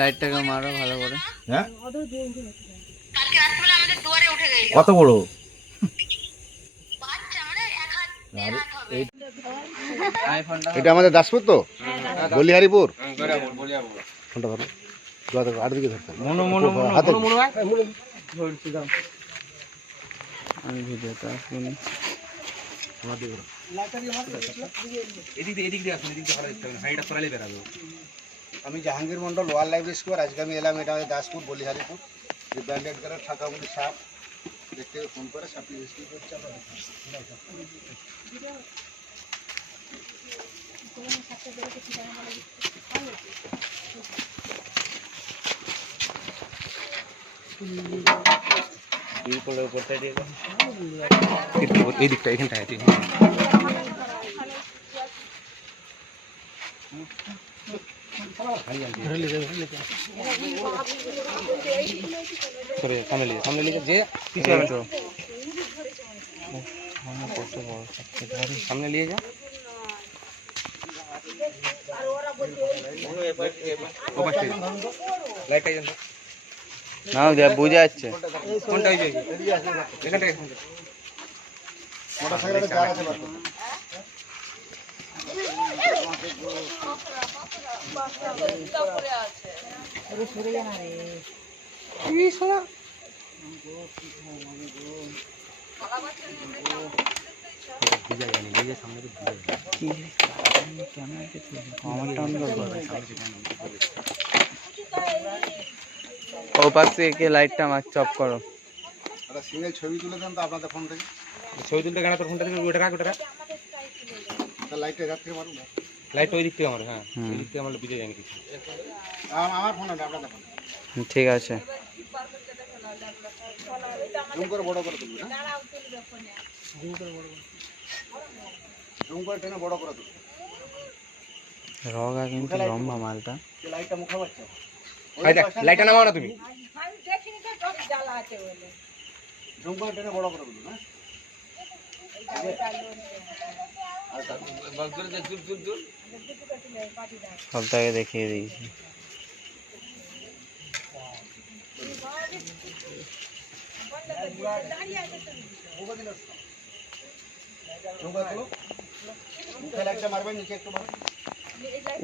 লাইটটাকে মারো ভালো করে। হ্যাঁ কত বড়? এটা আমাদের দাসপুর তো, বলিহারিপুর। ফোনটা ধরো, আর দিকে ধরতে হাতে। আমি ভিডিওটা আসবনি। আমি Jahangir Mondal, wild life rescuer. আজকে আমি এলাম, এটা আমাদের দাসপুর বলিহারিপুর। যে ব্যান্ডেড করে ঠাকামুড়ি সাপ দেখতে ফোন করে সাপটি রেস্কিউ করছে। এই দিকটা এখানটায় আছে। সামনে লিখে যে সামনে নিয়ে যা। না বোঝা যাচ্ছে কোনটা এখানটা ও পাশে কে লাইটটা মার চপ করো। সিঙ্গেল ছবি তুলে দেন তো আপনাদের ফোন থেকে। ছবি তুলতে গেলে তোর ফোনটা থেকে ওটা রাখ, ওটা রাখ। লাইটটা রাখ থেকে মারুন। লাইট ওই দিক থেকে আমার, হ্যাঁ ওই দিক থেকে আমার বুঝে যায়নি কিছু। আমার ফোন আছে, আপনাদের ফোন। ঠিক আছে। জুম করে বড় করে তুলবে না? জুম করে টেনে বড় করে তুলবে। রগা কিন্তু লম্বা মালটা। লাইটটা মুখে পাচ্ছে। লাইটটা নামাও না তুমি। জুম করে টেনে বড় করে তুলবে না? সবটাকে দেখিয়ে দিয়েছি।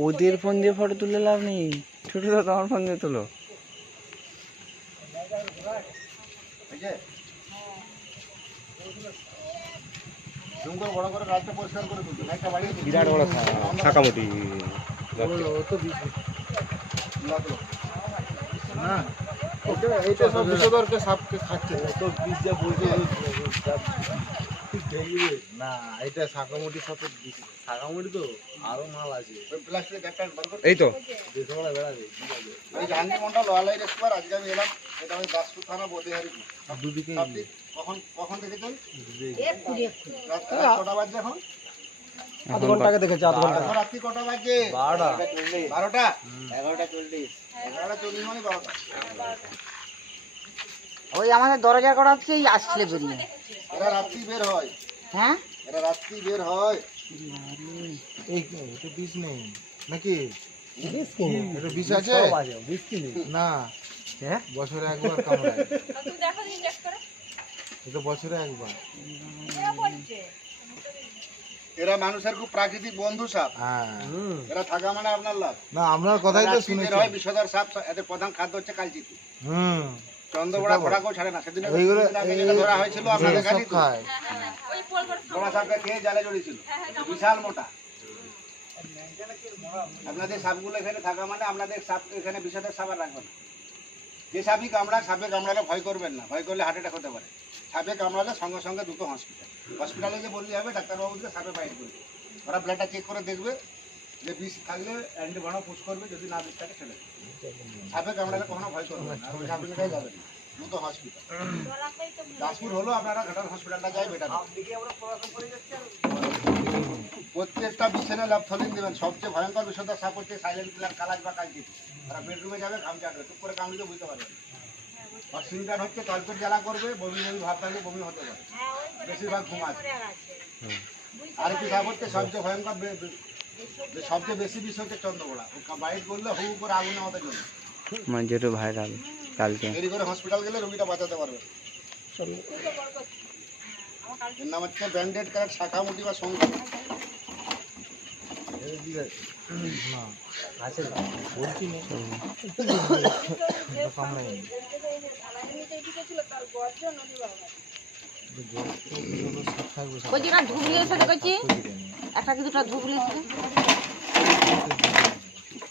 ওদের ফোন দিয়ে ফটো তুলে লাভ নেই, ছোট তোমার ফোন দিয়ে তুলো। বিরাট বড় শাকামুটি। এইটা সব বিষধরকে সাপকে খাচ্ছে তো, বিষ দিয়ে বলছে না। এটা শাকামুটি সাপের বিষ। শাকামুটি তো আরো মাল আছে। এই তো Jahangir Mondal, wild life rescuer. আজকে আমি এলাম, এটা আমি দাসপুর থানা বলিহারিপুর। কখন কখন দেখেছেন? কটা বাজছে এখন? আধ ঘন্টা আগে দেখেছি। আধ ঘন্টা। রাত্রি কটা বাজছে? 12টা। 11টা 40। 11:40 মানে 12টা। ওই আমাদের দরজা করাতেই আসলে বেরিয়ে। এরা রাত্রি বের হয়। হ্যাঁ, এরা রাত্রি বের হয়। এই এটা বিষ নেই নাকি? এটা বিষ আছে? না, বছরে একবার কামড়ায়। এটা বছরে একবার। এরা মানুষের খুব প্রাকৃতিক বন্ধু সাপ। হ্যাঁ, এরা থাকা মানে আপনার লাভ। না আপনার কথাই তো শুনেছি। হয় বিষধর সাপ, এদের প্রধান খাদ্য হচ্ছে কালচিতি। চন্দ্রবড়া ঘোড়াকেও ছাড়ে না। সেদিন ধরা হয়েছিল আপনাদের কাছে তো। বড়া সাপটা খেয়ে জালে জড়িয়েছিল, বিশাল মোটা। আপনাদের সাপগুলো এখানে থাকা মানে আপনাদের সাপ এখানে বিষধর সাপ আর রাখবেন। যে সাপই কামড়াক, সাপে কামড়ালে ভয় করবেন না। ভয় করলে হার্ট অ্যাটাক হতে পারে। সাপে কামড়ালে সঙ্গে সঙ্গে দ্রুত হসপিটাল। হসপিটালে যে বললে হবে ডাক্তারবাবুকে সাপে বাইট করবে। ওরা ব্লাডটা চেক করে দেখবে, যে বিষ থাকলে অ্যান্টিবায়োটিক পুশ করবে, যদি না বিষ থাকে ছেড়ে দেবে। সাপে কামড়ালে কখনো ভয় করবে না, আর সাপের কাছে যাবে না, দ্রুত হসপিটাল। দাসপুর হলো আপনারা ঘাটাল হসপিটালটা যাই বেটার। প্রত্যেকটা বিছানায় ল্যাপথলিন দেবেন। সবচেয়ে ভয়ঙ্কর বিষয়টা সাপ হচ্ছে সাইলেন্ট কিলার, কালাজ বা কালচিতি। ওরা বেডরুমে যাবে, ঘাম চাটবে, টুক করে কামড়িতে বুঝতে পারবে। আর সিনটার হচ্ছে টয়লেট জ্বালা করবে, বমি বমি ভাব থাকলে বমি হতে পারে, বেশিরভাগ ঘুম আসবে। আর কি সাপ হচ্ছে সবচেয়ে ভয়ঙ্কর যে সবচেয়ে বেশি বিষ হচ্ছে চন্দ্রকোড়া, বাইট করলে হু করে আগুনে আমাদের জন্য মানে যেটা ভাইরাল কালকে। দেরি করে হসপিটাল গেলে রোগীটা বাঁচাতে পারবে। এর নাম হচ্ছে ব্যান্ডেড কার্ড শাখামুটি বা সংখ্যা। না আছে বলছি না কামড়াই বলছি না ধূপ নিয়ে এসে দেখছি একটা কি দুটা ধূপ নিয়ে এসে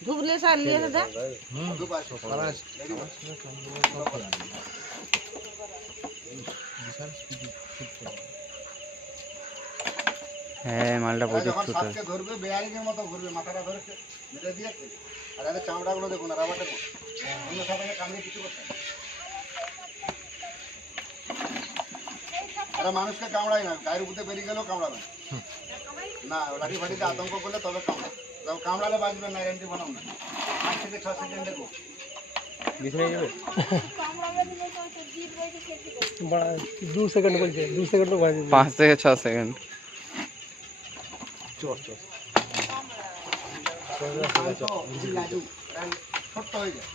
ধূপ নিয়ে এসে নিয়ে এসে দেখ হ্যাঁ মালটা প্রচুর যখন ছোট। সাপকে ধরবে বেয়ারিং এর মতো ঘুরবে, মাথাটা ধরে মেরে দিয়ে আর এদের চামড়াগুলো দেখুন, রাবার দেখুন, অন্য সাপে কামড়ে কিছু করতে হয়। এরা মানুষকে কামড়ায় না, গায়ের উপরে বেরিয়ে গেলেও কামড়াবে না, লাঠি ফাটিতে আতঙ্ক করলে তবে কামড়াবে। কামড়ালে বাঁচবে না, গ্যারান্টি বানাও না। 5 থেকে 6 সেকেন্ড দেখো বিষ হয়ে যাবে। 5 থেকে 6 সেকেন্ড। ছোট্ট হয়ে যায়।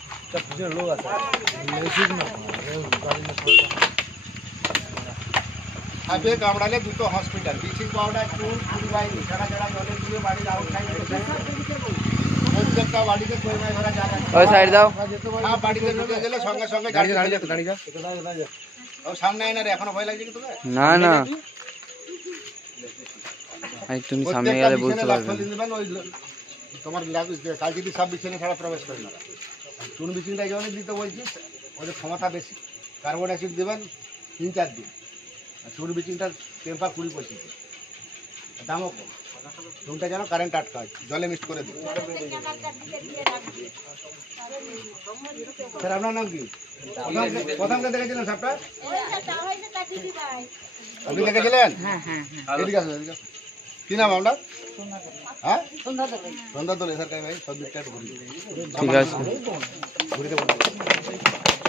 সাপে কামড়ালে দুটো হসপিটাল, ব্লিচিং পাউডার, চুন, ফুলবাইনি, যারা যারা জলে দিয়ে বাড়ির আউটসাইডে প্রত্যেকটা বাড়িতে কইমাই ভরা জায়গা। ওই সাইড দাও। সাপ বাড়িতে ঢুকে গেলে সঙ্গে সঙ্গে দাঁড়িয়ে যা। ও সামনে আয় না রে, এখনো ভয় লাগছে কি তোকে? না না ভাই তুমি সামনে গেলে বুঝতে পারবে না। তোমার কালচিটি সাপ বিছানে ছাড়া প্রবেশ করে না। চুন বিচিংটা জলে দিতে বলছিস, ওদের ক্ষমতা বেশি। কার্বন অ্যাসিড দেবেন 3-4 দিন, আর চুন বিচিংটার টেম্পার 20-25, দামও কম। চুনটা যেন কারেন্ট আটকা হয়, জলে মিক্সড করে দিন। স্যার আপনার নাম কি? প্রথমকে দেখেছিলেন সাপটা? আপনি দেখেছিলেন? এদিকে আসুন, এদিকে আসুন। কি নাম আপনার? হ্যাঁ সন্ধ্যা দোলে স্যার ভাই সব দিকটা একটু ঘুরিয়ে দিন। ঠিক আছে ঘুরিতে বলুন।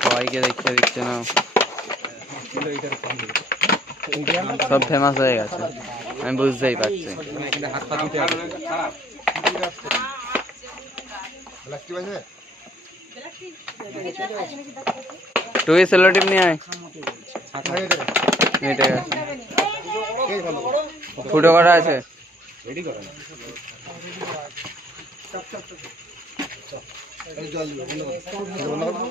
সবাইকে দেখতে দিচ্ছে না, সব ফেমাস হয়ে গেছে, আমি বুঝতেই পারছি। হাত পা ধুতে হবে। প্লাস্টিক আছে? তুই সেলোটিপ নিয়ে আয়। হয়ে গেছে। মিটে গেছে, এই ভালো। ফুটো করা আছে। রেডি করো না। এই জল দিও, বন্ধ করো।